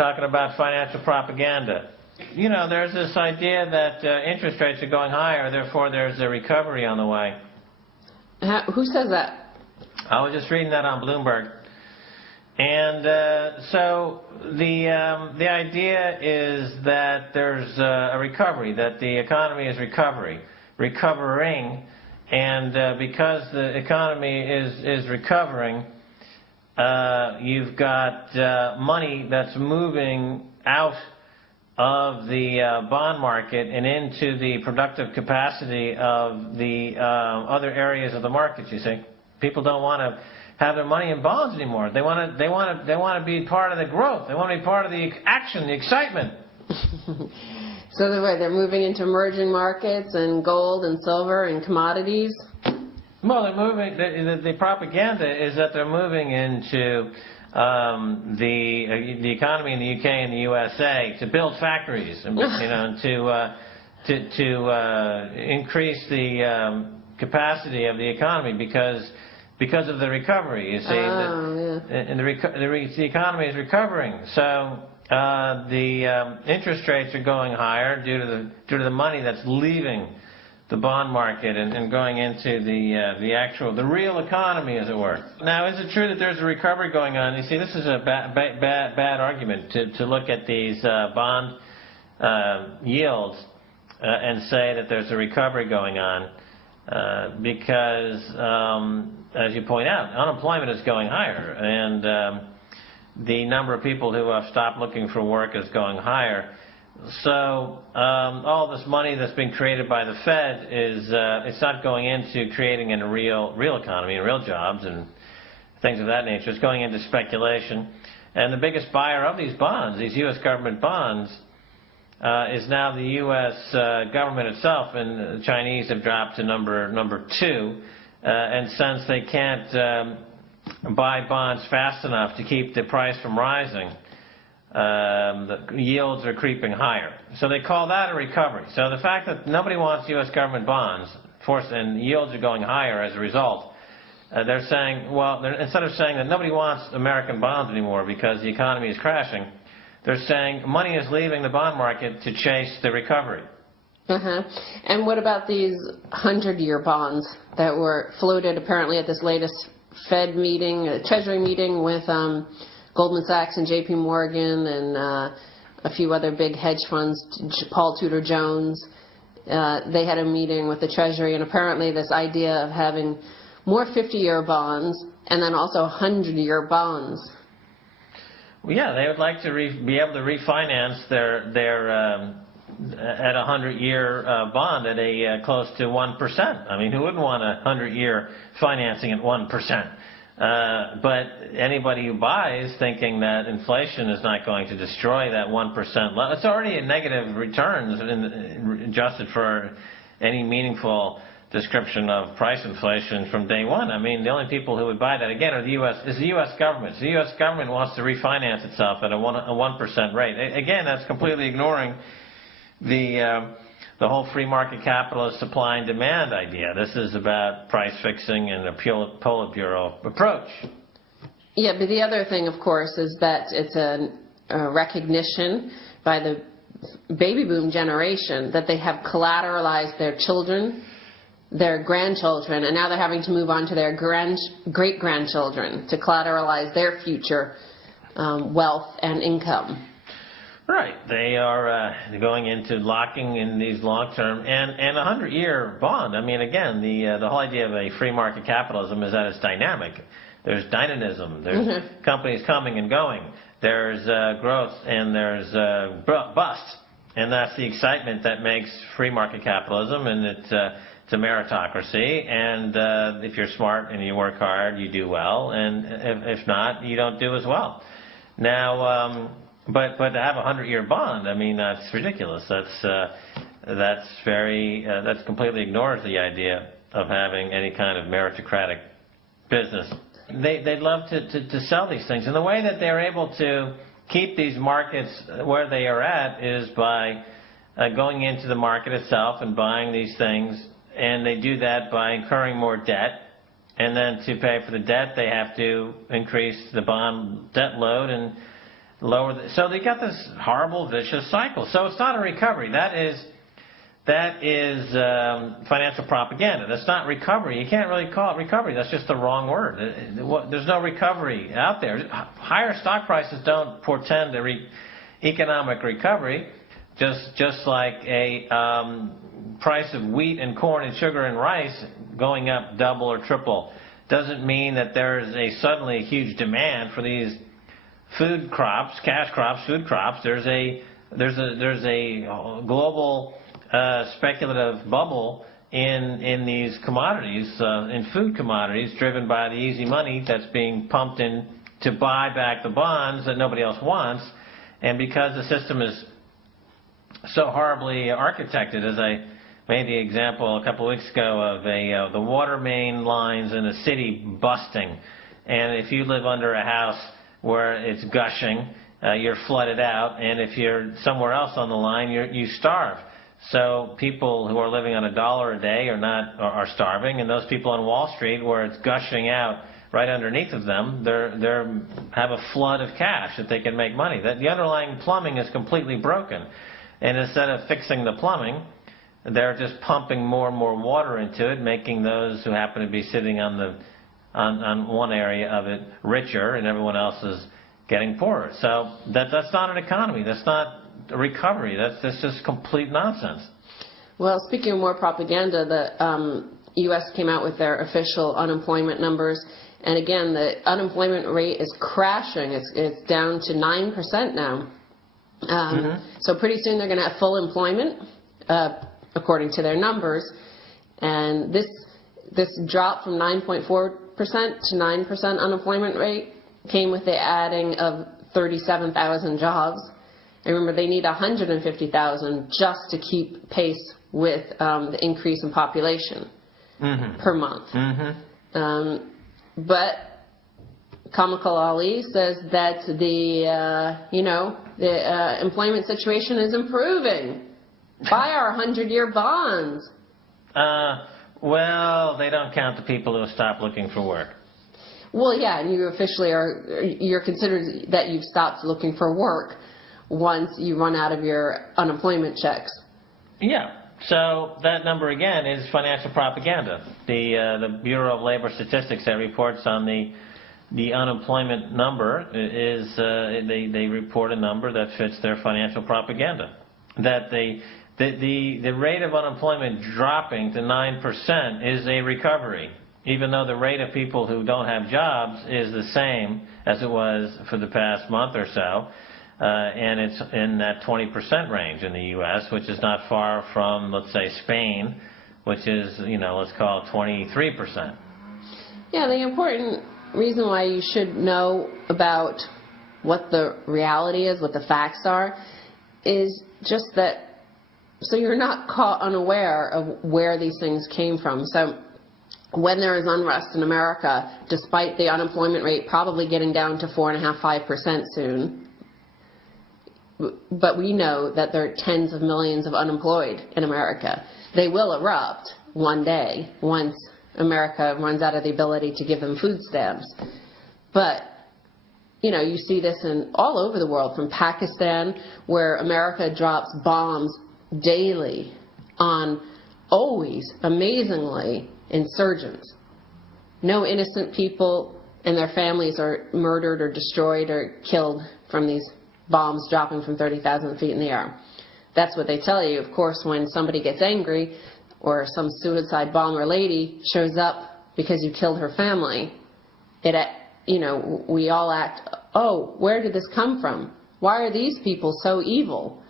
talking about financial propaganda. You know, there's this idea that interest rates are going higher, therefore there's a recovery on the way. Who says that? I was just reading that on Bloomberg. And so the idea is that there's a recovery, that the economy is recovering, and because the economy is recovering, you've got money that's moving out of the bond market and into the productive capacity of the other areas of the market. You see, people don't want to have their money in bonds anymore. They want to be part of the growth. They want to be part of the action, the excitement. So they're moving into emerging markets and gold and silver and commodities. Well, they're moving. The propaganda is that they're moving into the economy in the UK and the USA to build factories, and, you know, to increase the capacity of the economy because of the recovery. You see, and the economy is recovering. So the interest rates are going higher due to the money that's leaving the bond market and going into the real economy, as it were. Now, is it true that there's a recovery going on? You see, this is a bad argument to look at these bond yields and say that there's a recovery going on because, as you point out, unemployment is going higher, and the number of people who have stopped looking for work is going higher. So all this money that's being created by the Fed it's not going into creating a real economy and real jobs and things of that nature. It's going into speculation. And the biggest buyer of these bonds, these U.S. government bonds, is now the U.S. government itself, and the Chinese have dropped to number 2. And since they can't buy bonds fast enough to keep the price from rising, the yields are creeping higher. So they call that a recovery. So the fact that nobody wants U.S. government bonds, and yields are going higher as a result, they're saying, well, instead of saying that nobody wants American bonds anymore because the economy is crashing, they're saying money is leaving the bond market to chase the recovery. And what about these 100-year bonds that were floated apparently at this latest Fed meeting, Treasury meeting with Goldman Sachs and J.P. Morgan and a few other big hedge funds, Paul Tudor Jones. They had a meeting with the Treasury, and apparently this idea of having more 50-year bonds and then also 100-year bonds. Well, yeah, they would like to be able to refinance their at a 100-year bond at a close to 1%. I mean, who wouldn't want a 100-year financing at 1%? But anybody who buys thinking that inflation is not going to destroy that 1% level, it's already a negative returns adjusted for any meaningful description of price inflation from day one. I mean, the only people who would buy that, again, are the U.S. government. So the U.S. government wants to refinance itself at a 1% rate. Again, that's completely ignoring the whole free market capitalist supply and demand idea. This is about price fixing and a Politburo approach. Yeah, but the other thing, of course, is that it's a recognition by the baby boom generation that they have collateralized their children, their grandchildren, and now they're having to move on to their great-grandchildren to collateralize their future wealth and income. Right. They are going into locking in these long-term and a 100-year bond. I mean, again, the whole idea of a free market capitalism is that it's dynamic. There's dynamism. There's companies coming and going. There's growth and there's bust. And that's the excitement that makes free market capitalism, and it's a meritocracy. And if you're smart and you work hard, you do well. And if not, you don't do as well. Now, But to have a 100-year bond, I mean, that's ridiculous. That's completely ignores the idea of having any kind of meritocratic business. They'd love to sell these things, and the way that they're able to keep these markets where they are at is by going into the market itself and buying these things, and they do that by incurring more debt. And then to pay for the debt, they have to increase the bond debt load, and So they got this horrible, vicious cycle. So it's not a recovery. That is financial propaganda. That's not recovery. You can't really call it recovery. That's just the wrong word. There's no recovery out there. Higher stock prices don't portend economic recovery. Just like a price of wheat and corn and sugar and rice going up double or triple doesn't mean that there's suddenly a huge demand for these food crops, cash crops, food crops. There's a global speculative bubble in these commodities, in food commodities, driven by the easy money that's being pumped in to buy back the bonds that nobody else wants. And because the system is so horribly architected, as I made the example a couple of weeks ago of the water main lines in a city busting, and if you live under a house where it's gushing, you're flooded out, and if you're somewhere else on the line, you starve. So people who are living on $1 a day are starving, and those people on Wall Street, where it's gushing out right underneath of them, they have a flood of cash that they can make money. The underlying plumbing is completely broken, and instead of fixing the plumbing, they're just pumping more and more water into it, making those who happen to be sitting on one area of it richer, and everyone else is getting poorer. So that's not an economy. That's not a recovery. That's just complete nonsense. Well, speaking of more propaganda, the U.S. came out with their official unemployment numbers, and again, the unemployment rate is crashing. It's down to 9% now. So pretty soon they're going to have full employment, according to their numbers, and this drop from 9.4% to 9% unemployment rate came with the adding of 37,000 jobs. And remember, they need 150,000 just to keep pace with the increase in population per month. But Comical Ali says that the employment situation is improving. Buy our 100-year bonds. Well, they don't count the people who stop looking for work. Well, yeah, and you officially you're considered that you've stopped looking for work once you run out of your unemployment checks. Yeah. So that number again is financial propaganda. The Bureau of Labor Statistics that reports on the unemployment number is they report a number that fits their financial propaganda. That the rate of unemployment dropping to 9% is a recovery, even though the rate of people who don't have jobs is the same as it was for the past month or so, and it's in that 20% range in the U.S., which is not far from, let's say, Spain, which is, let's call it 23%. Yeah, the important reason why you should know about what the reality is, what the facts are, is just that so you're not caught unaware of where these things came from. So when there is unrest in America, despite the unemployment rate probably getting down to 4.5–5% soon, but we know that there are tens of millions of unemployed in America. They will erupt one day once America runs out of the ability to give them food stamps. But you see this in all over the world, from Pakistan, where America drops bombs daily on, always, amazingly, insurgents. No innocent people and their families are murdered or destroyed or killed from these bombs dropping from 30,000 feet in the air. That's what they tell you. Of course, when somebody gets angry or some suicide bomber lady shows up because you killed her family, we all act, oh, where did this come from? Why are these people so evil?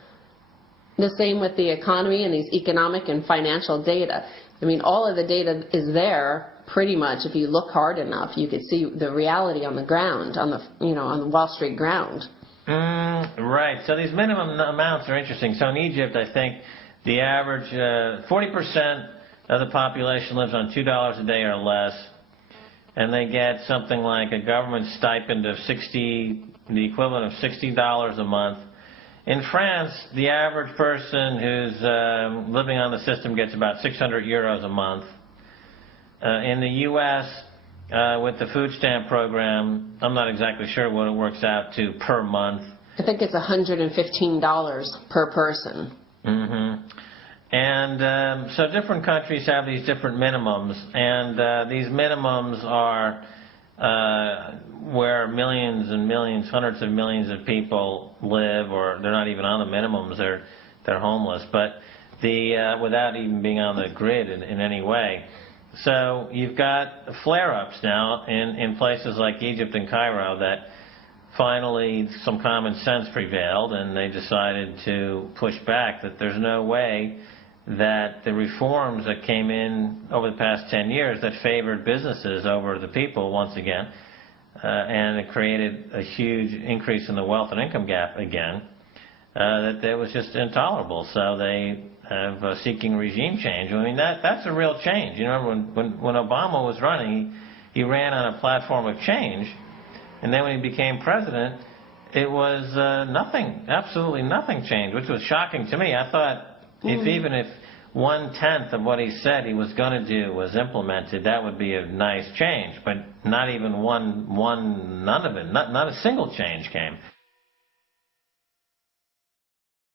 The same with the economy and these economic and financial data. I mean, all of the data is there pretty much. If you look hard enough, you could see the reality on the ground, on the Wall Street ground. Right. So these minimum amounts are interesting. So in Egypt, I think the average 40% of the population lives on $2 a day or less, and they get something like a government stipend of the equivalent of $60 a month. In France, the average person who's living on the system gets about 600 euros a month. In the U.S., with the food stamp program, I'm not exactly sure what it works out to per month, I think it's $115 per person. Mm-hmm. And so different countries have these different minimums, and these minimums are where millions and millions, hundreds of millions of people live, or they're not even on the minimums, they're homeless, but without even being on the grid in any way. So you've got flare-ups now in places like Egypt and Cairo that finally some common sense prevailed, and they decided to push back that there's no way that the reforms that came in over the past 10 years that favored businesses over the people once again, and it created a huge increase in the wealth and income gap again, that it was just intolerable. So they have seeking regime change. I mean, that's a real change. You know, when Obama was running, he ran on a platform of change, and then when he became president, it was nothing, absolutely nothing changed, which was shocking to me. I thought even if 1/10 of what he said he was going to do was implemented, that would be a nice change. But not even none of it, not a single change came.